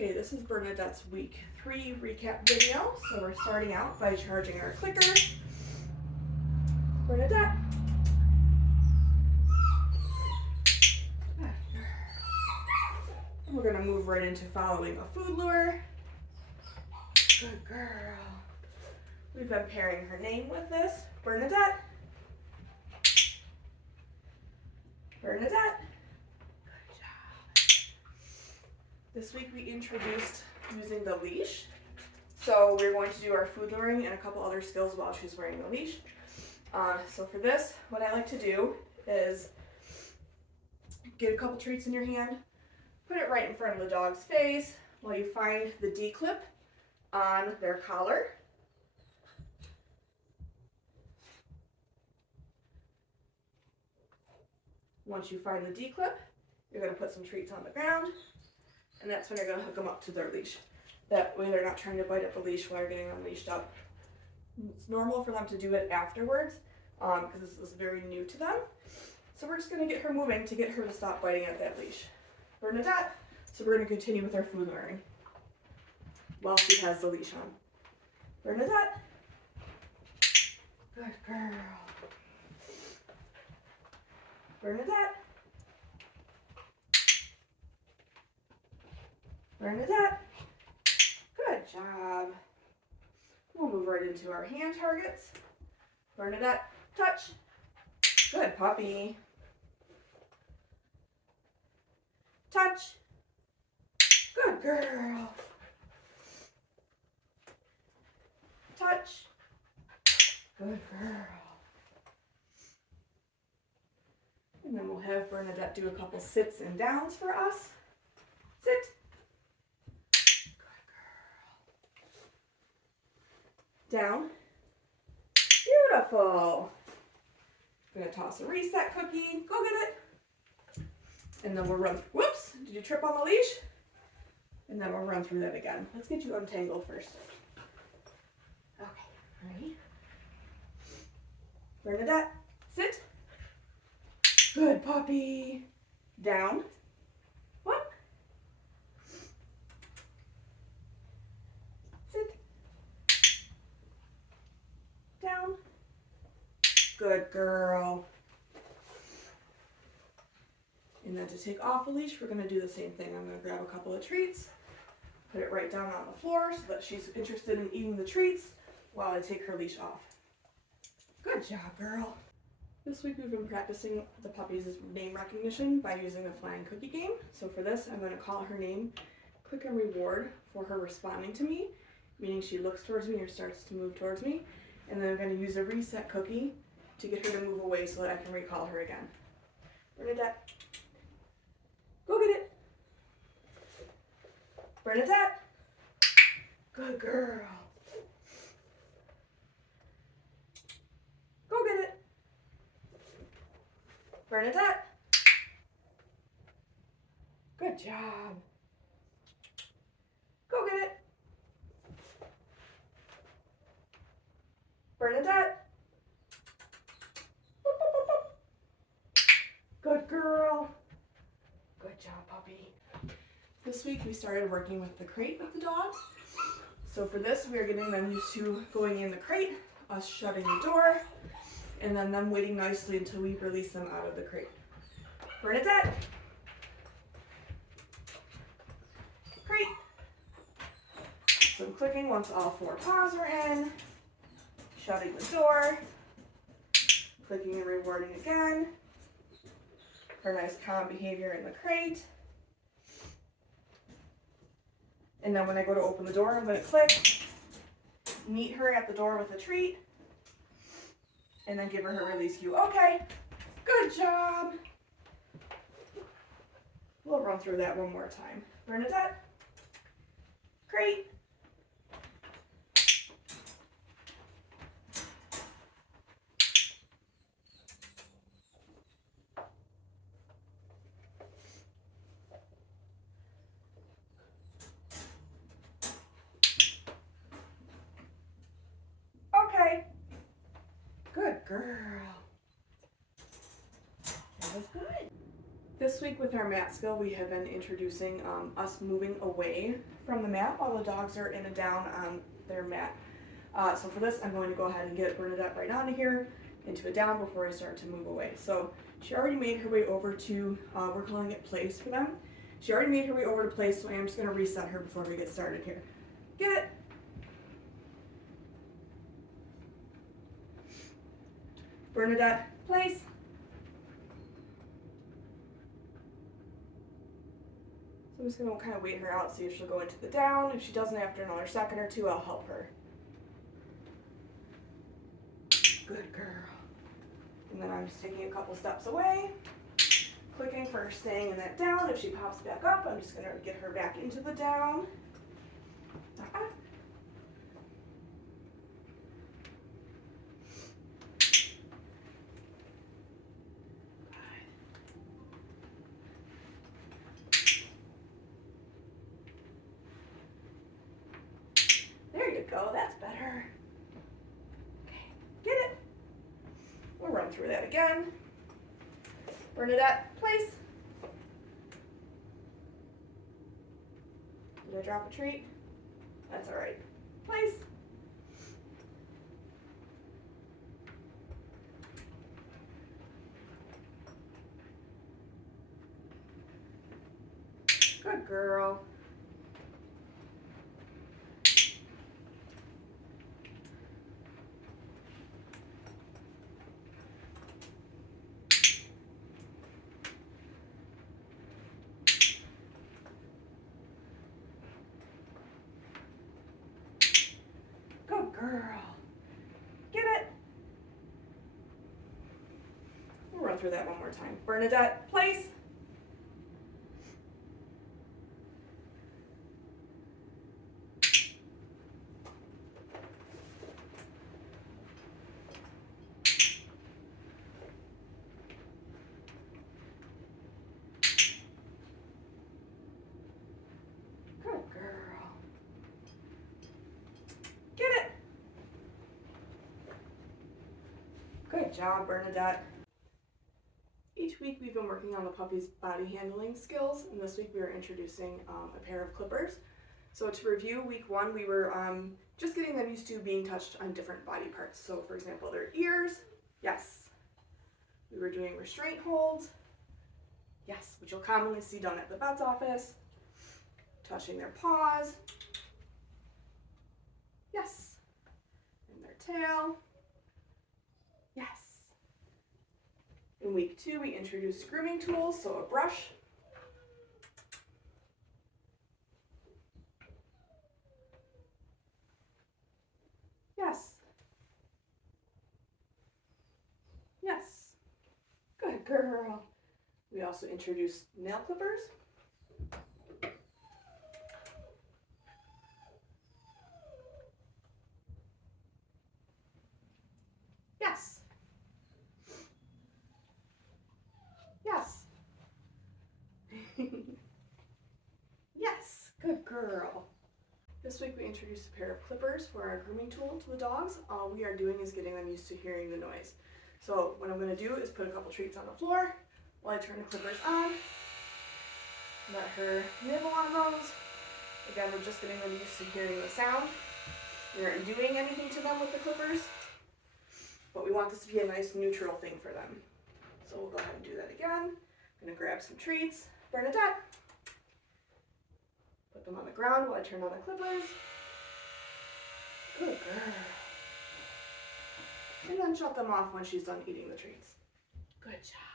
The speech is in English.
Okay, this is Bernadette's week 3 recap video. So we're starting out by charging our clicker. Bernadette. And we're gonna move right into following a food lure. Good girl. We've been pairing her name with this. Bernadette. Bernadette. Good job. This week we introduced using the leash. So we're going to do our food luring and a couple other skills while she's wearing the leash. So for this, what I like to do is get a couple treats in your hand, put it right in front of the dog's face while you find the D-clip on their collar. Once you find the D-clip, you're going to put some treats on the ground, and that's when you're going to hook them up to their leash. That way they're not trying to bite at the leash while you're getting them leashed up. It's normal for them to do it afterwards because this is very new to them. So we're just going to get her moving to get her to stop biting at that leash. Bernadette, so we're going to continue with our food luring while she has the leash on. Bernadette. Good girl. Bernadette. Bernadette. Good job. We'll move right into our hand targets. Bernadette, touch. Good puppy. Touch. Good girl. Touch. Good girl. And then we'll have Bernadette do a couple sits and downs for us. Sit. Good girl. Down. Beautiful. I'm gonna toss a reset cookie. Go get it. And then we'll run. Whoops! Did you trip on the leash? And then we'll run through that again. Let's get you untangled first. Okay, ready? Bernadette, sit. Good puppy. Down. One. Sit. Down. Good girl. And then to take off the leash, we're going to do the same thing. I'm going to grab a couple of treats, put it right down on the floor so that she's interested in eating the treats while I take her leash off. Good job, girl. This week we've been practicing the puppy's name recognition by using the flying cookie game. So for this, I'm going to call her name, click a reward for her responding to me, meaning she looks towards me or starts to move towards me. And then I'm going to use a reset cookie to get her to move away so that I can recall her again. Bernadette, go get it. Bernadette, good girl. Go get it. Bernadette, good job. Go get it. Bernadette, good girl. Good job, puppy. This week we started working with the crate with the dogs. So for this, we are getting them used to going in the crate, us shutting the door, and then them waiting nicely until we release them out of the crate. Bernadette. Crate. Some clicking once all 4 paws are in. Shutting the door. Clicking and rewarding again. Her nice calm behavior in the crate. And then when I go to open the door, I'm going to click, meet her at the door with a treat, and then give her her release cue. Okay, good job. We'll run through that one more time. Bernadette, crate. Good girl. That was good. This week with our mat skill, we have been introducing us moving away from the mat while the dogs are in a down on their mat. So for this, I'm going to go ahead and get Bernadette right onto here, into a down before I start to move away. So she already made her way over to, we're calling it place for them. She already made her way over to place, so I'm just going to reset her before we get started here. Get it? Bernadette, place. So I'm just going to kind of wait her out, see if she'll go into the down. If she doesn't after another second or two, I'll help her. Good girl. And then I'm just taking a couple steps away, clicking for her staying in that down. If she pops back up, I'm just going to get her back into the down. There you go, that's better. Okay, get it. We'll run through that again. Bernadette, place. Did I drop a treat? That's all right. Place. Good girl. Good girl. Get it. We'll run through that one more time. Bernadette, place. Good girl. Get it. Good job, Bernadette. Each week we've been working on the puppy's body handling skills, and this week we are introducing a pair of clippers. So to review, week one we were just getting them used to being touched on different body parts. So for example, their ears, yes. We were doing restraint holds, yes, which you'll commonly see done at the vet's office. Touching their paws, yes. And their tail, yes. In week two, we introduced grooming tools, so a brush, yes, yes, good girl. We also introduced nail clippers, yes, yes, yes, good girl. This week we introduced a pair of clippers for our grooming tool to the dogs. All we are doing is getting them used to hearing the noise. So what I'm going to do is put a couple treats on the floor while I turn the clippers on. Let her nibble on those. Again, we're just getting them used to hearing the sound. We aren't doing anything to them with the clippers, but we want this to be a nice neutral thing for them. So we'll go ahead and do that again. I'm going to grab some treats. Bernadette. Put them on the ground while I turn on the clippers. Good girl. And then shut them off when she's done eating the treats. Good job.